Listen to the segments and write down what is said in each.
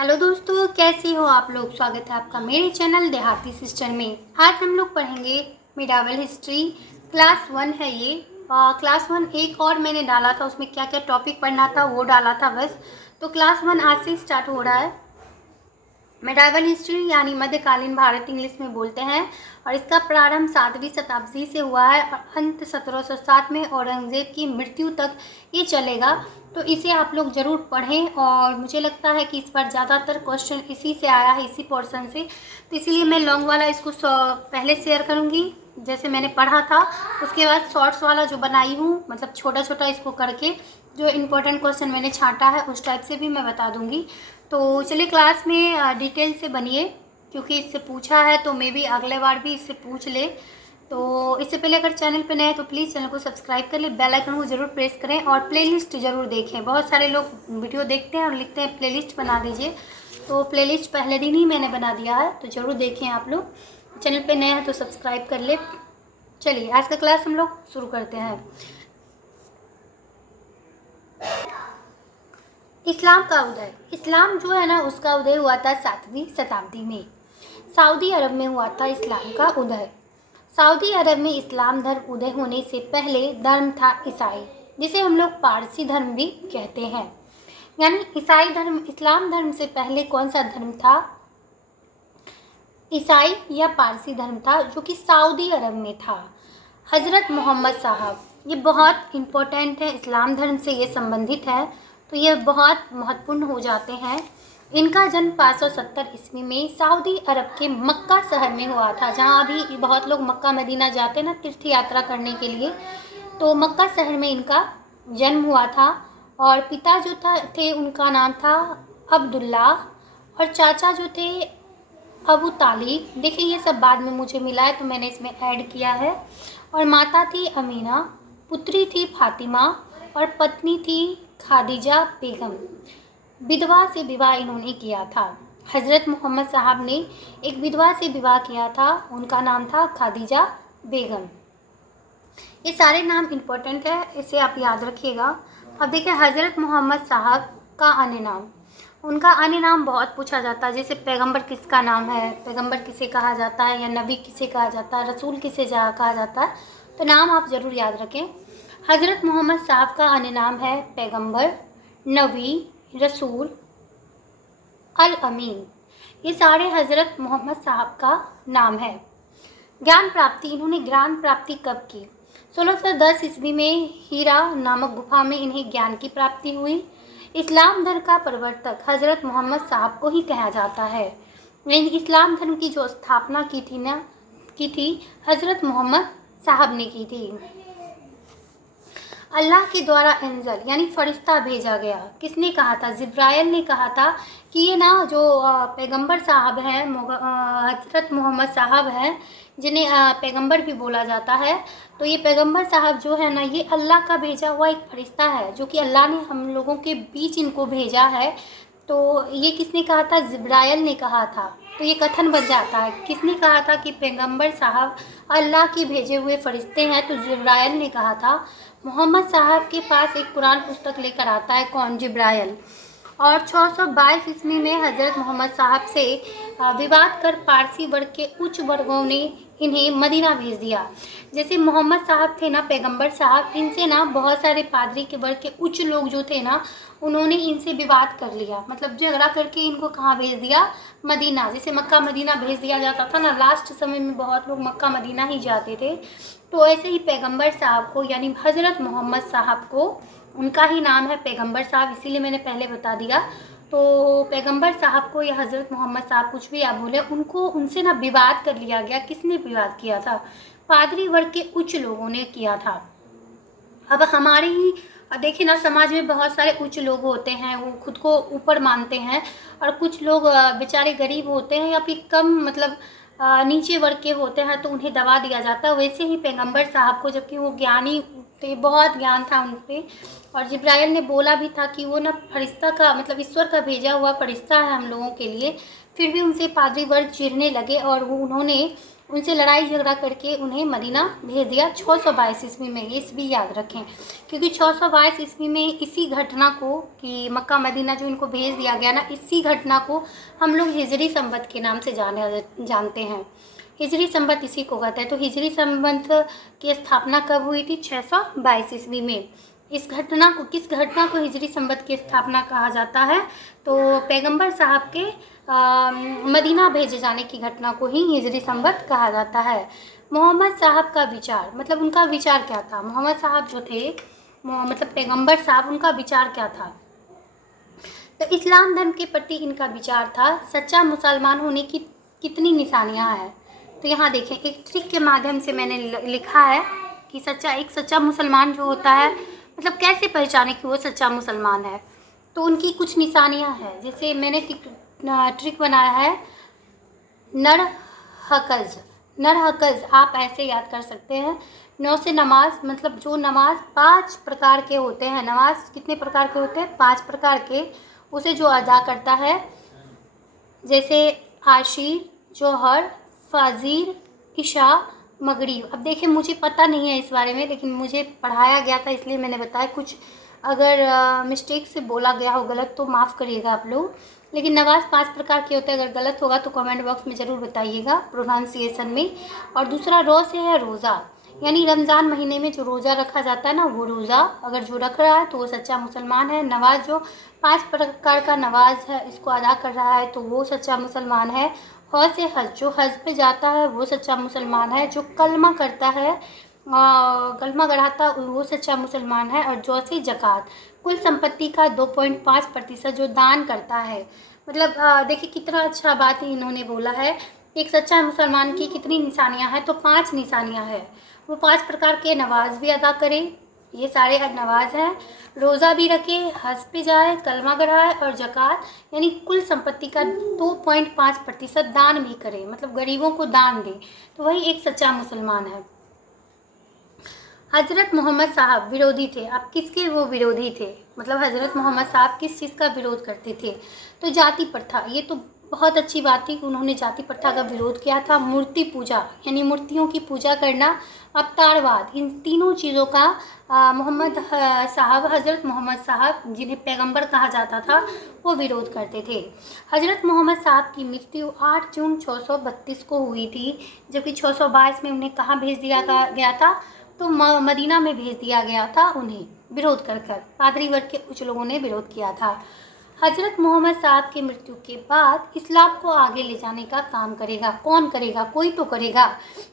Hello दोस्तों, कैसे हो आप लोग। स्वागत है आपका मेरे चैनल देहाती सिस्टर में। आज हम लोग पढ़ेंगे मिडावल हिस्ट्री। क्लास 1 है ये। क्लास 1 एक और मैंने डाला था, उसमें क्या क्या टॉपिक पढ़ना था वो डाला था बस। तो क्लास 1 आज से स्टार्ट हो रहा है। मिडावल हिस्ट्री यानी मध्यकालीन भारत इंग्लिश में बोलते हैं, और इसका प्रारंभ 7वीं शताब्दी से हुआ है और अंत 1707 में औरंगजेब की मृत्यु तक ये चलेगा। तो इसे आप लोग ज़रूर पढ़ें, और मुझे लगता है कि इस बार ज़्यादातर क्वेश्चन इसी से आया है, इसी पोर्शन से। तो इसीलिए मैं लॉन्ग वाला इसको पहले शेयर करूँगी जैसे मैंने पढ़ा था। उसके बाद शॉर्ट्स वाला जो बनाई हूँ, मतलब छोटा छोटा इसको करके जो इम्पोर्टेंट क्वेश्चन मैंने छांटा है उस टाइप से भी मैं बता दूँगी। तो चलिए क्लास में डिटेल से बनिए, क्योंकि इससे पूछा है तो मे भी अगले बार भी इससे पूछ ले। तो इससे पहले अगर चैनल पे नए हैं तो प्लीज़ चैनल को सब्सक्राइब कर ले, बेल आइकन को ज़रूर प्रेस करें और प्लेलिस्ट ज़रूर देखें। बहुत सारे लोग वीडियो देखते हैं और लिखते हैं प्लेलिस्ट बना दीजिए, तो प्लेलिस्ट पहले दिन ही मैंने बना दिया है, तो ज़रूर देखें आप लोग। चैनल पे नए हैं तो सब्सक्राइब कर ले। चलिए आज का क्लास हम लोग शुरू करते हैं। इस्लाम का उदय। इस्लाम जो है ना, उसका उदय हुआ था 7वीं शताब्दी में। सऊदी अरब में हुआ था इस्लाम का उदय। सऊदी अरब में इस्लाम धर्म उदय होने से पहले धर्म था ईसाई, जिसे हम लोग पारसी धर्म भी कहते हैं। यानी ईसाई धर्म, इस्लाम धर्म से पहले कौन सा धर्म था? ईसाई या पारसी धर्म था, जो कि सऊदी अरब में था। हज़रत मोहम्मद साहब, ये बहुत इम्पोर्टेंट है, इस्लाम धर्म से ये संबंधित है, तो ये बहुत महत्वपूर्ण हो जाते हैं। इनका जन्म 570 ईस्वी में सऊदी अरब के मक्का शहर में हुआ था, जहाँ अभी बहुत लोग मक्का मदीना जाते हैं ना तीर्थ यात्रा करने के लिए। तो मक्का शहर में इनका जन्म हुआ था। और पिता जो थे उनका नाम था अब्दुल्ला, और चाचा जो थे अबू तालिब। देखिए ये सब बाद में मुझे मिला है तो मैंने इसमें ऐड किया है। और माता थी अमीना, पुत्री थी फातिमा, और पत्नी थी खादिजा बेगम। विधवा से विवाह इन्होंने किया था। हज़रत मोहम्मद साहब ने एक विधवा से विवाह किया था, उनका नाम था खादिजा बेगम। ये सारे नाम इम्पोर्टेंट है, इसे आप याद रखिएगा। अब देखिए हज़रत मोहम्मद साहब का अन्य नाम। उनका अन्य नाम बहुत पूछा जाता है, जैसे पैगंबर किसका नाम है, पैगंबर किसे कहा जाता है, या नबी किसे कहा जाता है, रसूल किसे कहा जाता है। तो नाम आप ज़रूर याद रखें। हज़रत मोहम्मद साहब का अन्य नाम है पैगंबर, नबी, रसूल, अल अमीन। ये सारे हज़रत मोहम्मद साहब का नाम है। ज्ञान प्राप्ति, इन्होंने ज्ञान प्राप्ति कब की? 1610 ईस्वी में हीरा नामक गुफा में इन्हें ज्ञान की प्राप्ति हुई। इस्लाम धर्म का प्रवर्तक हज़रत मोहम्मद साहब को ही कहा जाता है। इस्लाम धर्म की जो स्थापना की थी हज़रत मोहम्मद साहब ने की थी। अल्लाह के द्वारा एंजल यानी फरिश्ता भेजा गया, किसने कहा था? जिब्राइल ने कहा था कि ये ना जो पैगंबर साहब हैं, हज़रत मोहम्मद साहब हैं, जिन्हें पैगंबर भी बोला जाता है। तो ये पैगंबर साहब जो है ना, ये अल्लाह का भेजा हुआ एक फरिश्ता है, जो कि अल्लाह ने हम लोगों के बीच इनको भेजा है। तो ये किसने कहा था? जिब्राइल ने कहा था। तो ये कथन बन जाता है, किसने कहा था कि पैगंबर साहब अल्लाह के भेजे हुए फरिश्ते हैं? तो जिब्राइल ने कहा था। मोहम्मद साहब के पास एक कुरान पुस्तक लेकर आता है, कौन? जिब्राइल। और 622 ईस्वी में हज़रत मोहम्मद साहब से विवाद कर पारसी वर्ग के उच्च वर्गों ने इन्हें मदीना भेज दिया। जैसे मोहम्मद साहब थे ना, पैगंबर साहब, इनसे ना बहुत सारे पादरी के वर्ग के उच्च लोग जो थे ना, उन्होंने इनसे विवाद कर लिया, मतलब झगड़ा करके इनको कहाँ भेज दिया? मदीना। जैसे मक्का मदीना भेज दिया जाता था ना, लास्ट समय में बहुत लोग मक्का मदीना ही जाते थे। तो ऐसे ही पैगंबर साहब को, यानी हज़रत मोहम्मद साहब को, उनका ही नाम है पैगंबर साहब, इसीलिए मैंने पहले बता दिया। तो पैगंबर साहब को या हज़रत मोहम्मद साहब, कुछ भी आप बोले, उनको उनसे ना विवाद कर लिया गया। किसने विवाद किया था? पादरी वर्ग के उच्च लोगों ने किया था। अब हमारे ही देखिए ना, समाज में बहुत सारे उच्च लोग होते हैं, वो खुद को ऊपर मानते हैं, और कुछ लोग बेचारे गरीब होते हैं या फिर कम, मतलब नीचे वर्ग के होते हैं, तो उन्हें दबा दिया जाता है। वैसे ही पैगंबर साहब को, जबकि वो ज्ञानी थे, बहुत ज्ञान था उन पे, और जिब्राइल ने बोला भी था कि वो ना फरिश्ता का, मतलब ईश्वर का भेजा हुआ फरिश्ता है हम लोगों के लिए, फिर भी उनसे पादरी वर्ग चिढ़ने लगे और वो उन्होंने उनसे लड़ाई झगड़ा करके उन्हें मदीना भेज दिया 622 ईस्वी में। ये भी याद रखें, क्योंकि 622 ईस्वी में इसी घटना को, कि मक्का मदीना जो इनको भेज दिया गया ना, इसी घटना को हम लोग हिजरी संवत के नाम से जानते हैं। हिजरी संवत इसी को कहते हैं। तो हिजरी संवत की स्थापना कब हुई थी? 622 ईस्वी में। किस घटना को हिजरी संवत की स्थापना कहा जाता है? तो पैगंबर साहब के मदीना भेजे जाने की घटना को ही हिजरी संवत कहा जाता है। मोहम्मद साहब का विचार, मतलब उनका विचार क्या था? मोहम्मद साहब जो थे, मतलब पैगंबर साहब, उनका विचार क्या था? तो इस्लाम धर्म के प्रति इनका विचार था, सच्चा मुसलमान होने की कितनी निशानियां हैं। तो यहाँ देखें, एक ट्रिक के माध्यम से मैंने लिखा है कि एक सच्चा मुसलमान जो होता है, मतलब कैसे पहचाने कि वो सच्चा मुसलमान है। तो उनकी कुछ निशानियां हैं, जैसे मैंने ट्रिक बनाया है, नर हकज आप ऐसे याद कर सकते हैं। 9 से नमाज, मतलब जो नमाज 5 प्रकार के होते हैं, नमाज कितने प्रकार के होते हैं? 5 प्रकार के, उसे जो अदा करता है, जैसे आशीर, जोहर, फाजीर, इशा, मगरिब। अब देखिए, मुझे पता नहीं है इस बारे में, लेकिन मुझे पढ़ाया गया था इसलिए मैंने बताया। कुछ अगर मिस्टेक से बोला गया हो गलत तो माफ़ करिएगा आप लोग। लेकिन नमाज 5 प्रकार के होते हैं, अगर गलत होगा तो कमेंट बॉक्स में ज़रूर बताइएगा प्रोनाउंसिएशन में। और दूसरा रो से है रोज़ा, यानी रमज़ान महीने में जो रोज़ा रखा जाता है ना, वो रोज़ा अगर जो रख रहा है तो वो सच्चा मुसलमान है। नमाज जो 5 प्रकार का नमाज है, इसको अदा कर रहा है तो वो सच्चा मुसलमान है। हज से हज, जो हज पे जाता है वो सच्चा मुसलमान है। जो कलमा करता है, कलमा गढ़ाता वो सच्चा मुसलमान है। और जो से ज़कात, कुल संपत्ति का 2.5% जो दान करता है। मतलब देखिए कितना अच्छा बात इन्होंने बोला है। एक सच्चा मुसलमान की कितनी निशानियां हैं? तो 5 निशानियां हैं। वो 5 प्रकार के नमाज भी अदा करें, ये सारे नमाज हैं, रोज़ा भी रखे, हज पे जाए, कलमा गढ़ाए और ज़कात, यानी कुल संपत्ति का 2.5% दान भी करे, मतलब गरीबों को दान दे, तो वही एक सच्चा मुसलमान है। हज़रत मोहम्मद साहब विरोधी थे। अब किसके वो विरोधी थे? मतलब हज़रत मोहम्मद साहब किस चीज़ का विरोध करते थे? तो जाति प्रथा, ये तो बहुत अच्छी बात थी कि उन्होंने जाति प्रथा का विरोध किया था। मूर्ति पूजा, यानी मूर्तियों की पूजा करना, अवतारवाद, इन तीनों चीज़ों का मोहम्मद साहब, हज़रत मोहम्मद साहब जिन्हें पैगंबर कहा जाता था, वो विरोध करते थे। हज़रत मोहम्मद साहब की मृत्यु 8 जून 632 को हुई थी, जबकि 622 में उन्हें कहाँ भेज दिया गया था? तो मदीना में भेज दिया गया था उन्हें, विरोध कर पादरी वर्ग के कुछ लोगों ने विरोध किया था। हज़रत मोहम्मद साहब की मृत्यु के बाद इस्लाम को आगे ले जाने का काम करेगा कौन? करेगा, कोई तो करेगा।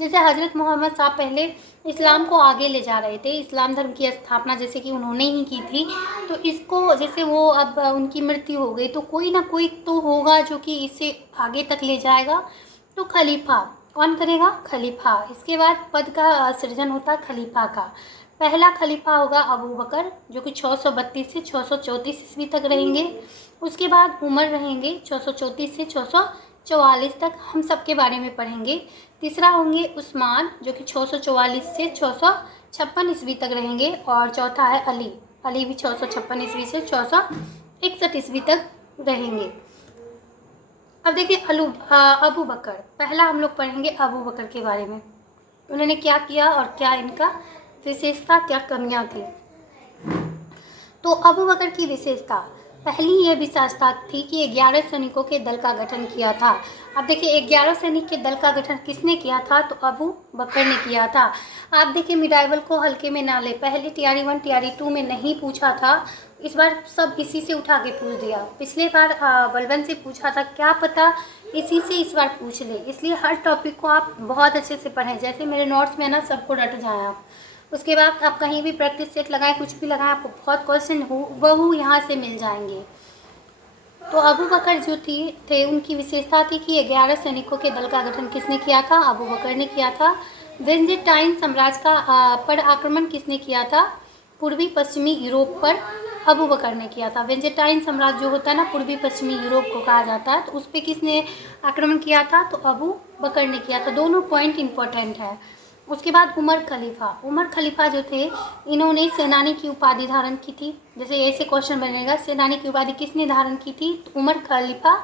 जैसे हज़रत मोहम्मद साहब पहले इस्लाम को आगे ले जा रहे थे, इस्लाम धर्म की स्थापना जैसे कि उन्होंने ही की थी, तो इसको जैसे वो अब उनकी मृत्यु हो गई, तो कोई ना कोई तो होगा जो कि इसे आगे तक ले जाएगा। तो खलीफा कौन करेगा? खलीफा। इसके बाद पद का सृजन होता है खलीफा का। पहला खलीफा होगा अबू बकर, जो कि 632 से 634 ईस्वी तक रहेंगे। उसके बाद उमर रहेंगे 634 से 644 तक, हम सब के बारे में पढ़ेंगे। तीसरा होंगे उस्मान, जो कि 644 से 656 ईस्वी तक रहेंगे। और चौथा है अली, अली भी 656 ईस्वी से 661 ईस्वी तक रहेंगे। अब देखिए अबू बकर, पहला हम लोग पढ़ेंगे अबू बकर के बारे में। उन्होंने क्या किया और क्या इनका विशेषता, क्या कमियां थी। तो अबू बकर की विशेषता, पहली यह विशेषता थी कि 11 सैनिकों के दल का गठन किया था। अब देखिए 11 सैनिक के दल का गठन किसने किया था? तो अबू बकर ने किया था। आप देखिए मिडाइवल को हल्के में ना ले, पहले टीआरई 1 टीआरई 2 में नहीं पूछा था, इस बार सब इसी से उठा के पूछ दिया। पिछले बार बलबन से पूछा था, क्या पता इसी से इस बार पूछ ले। इसलिए हर टॉपिक को आप बहुत अच्छे से पढ़ें, जैसे मेरे नोट्स में ना सबको रट जाएं आप। उसके बाद आप कहीं भी प्रैक्टिस सेट लगाएं, कुछ भी लगाएं, आपको बहुत क्वेश्चन बहु यहाँ से मिल जाएंगे। तो अबू बकर जो थे उनकी विशेषता थी कि 11 सैनिकों के दल का गठन किसने किया था? अबू बकर ने किया था। वेंजेटाइन साम्राज्य का पर आक्रमण किसने किया था? पूर्वी पश्चिमी यूरोप पर अबू बकर ने किया था। वेंजेटाइन साम्राज्य जो होता है ना, पूर्वी पश्चिमी यूरोप को कहा जाता है, तो उस पर किसने आक्रमण किया था? तो अबू बकर ने किया था। दोनों पॉइंट इंपॉर्टेंट है। उसके बाद उमर खलीफा जो थे, इन्होंने सेनानी की उपाधि धारण की थी। जैसे ऐसे क्वेश्चन बनेगा, सेनानी की उपाधि किसने धारण की थी? तो उमर खलीफा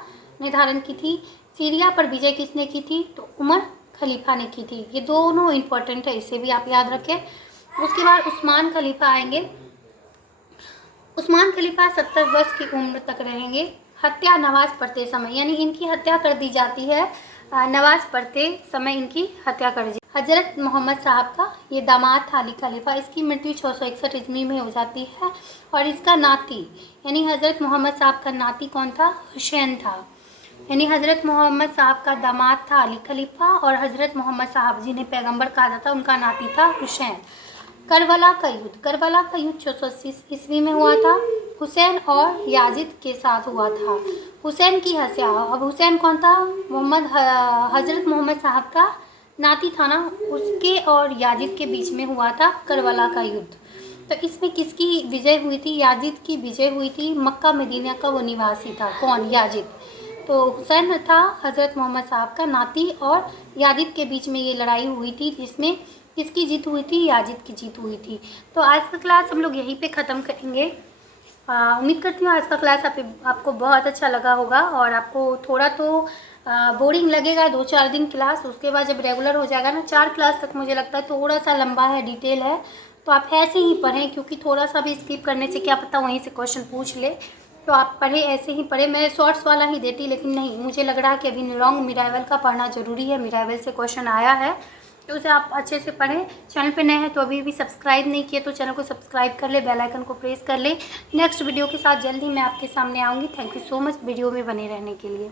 ने धारण की थी। सीरिया पर विजय किसने की थी? तो उमर खलीफा ने की थी। ये दोनों इम्पोर्टेंट है, इसे भी आप याद रखें। उसके बाद उस्मान खलीफा आएंगे। उस्मान खलीफा 70 वर्ष की उम्र तक रहेंगे। हत्या नमाज पढ़ते समय, यानी इनकी हत्या कर दी जाती है, नमाज पढ़ते समय इनकी हत्या कर दी। हज़रत मोहम्मद साहब का ये दामाद था अली खलीफा, इसकी मृत्यु 661 ईस्वी में हो जाती है। और इसका नाती यानी हज़रत मोहम्मद साहब का नाती कौन था? हुसैन था। यानी हज़रत मोहम्मद साहब का दामाद था अली खलीफा और हज़रत मोहम्मद साहब जिन्हें पैगंबर कहा जाता उनका नाती था हुसैन। करबला का युद्ध, करबला का युद्ध 680 ईस्वी में हुआ था। हुसैन और याजिद के साथ हुआ था। हुसैन की हत्या, अब हुसैन कौन था? हज़रत मोहम्मद साहब का नाती था ना, उसके और याजिद के बीच में हुआ था करबला का युद्ध। तो इसमें किसकी विजय हुई थी? याजिद की विजय हुई थी। मक्का मदीना का वो निवासी था, कौन? याजिद। तो हुसैन था हज़रत मोहम्मद साहब का नाती और याजिद के बीच में ये लड़ाई हुई थी, जिसमें किसकी जीत हुई थी? याजिद की जीत हुई थी। तो आज का क्लास हम लोग यहीं पे ख़त्म करेंगे। उम्मीद करती हूँ आज का क्लास आपको बहुत अच्छा लगा होगा और आपको थोड़ा तो बोरिंग लगेगा 2-4 दिन क्लास, उसके बाद जब रेगुलर हो जाएगा ना 4 क्लास तक, मुझे लगता है थोड़ा सा लंबा है, डिटेल है, तो आप ऐसे ही पढ़ें, क्योंकि थोड़ा सा भी स्किप करने से क्या पता वहीं से क्वेश्चन पूछ ले। तो आप पढ़े, ऐसे ही पढ़े। मैं शॉर्ट्स वाला ही देती, लेकिन नहीं, मुझे लग रहा है कि अभी लॉन्ग मिराइवल का पढ़ना ज़रूरी है। मिराइवल से क्वेश्चन आया है तो उसे आप अच्छे से पढ़ें। चैनल पे नए हैं तो अभी भी सब्सक्राइब नहीं किए तो चैनल को सब्सक्राइब कर ले, बेल आइकन को प्रेस कर ले। नेक्स्ट वीडियो के साथ जल्द ही मैं आपके सामने आऊँगी। Thank you so much video में बने रहने के लिए।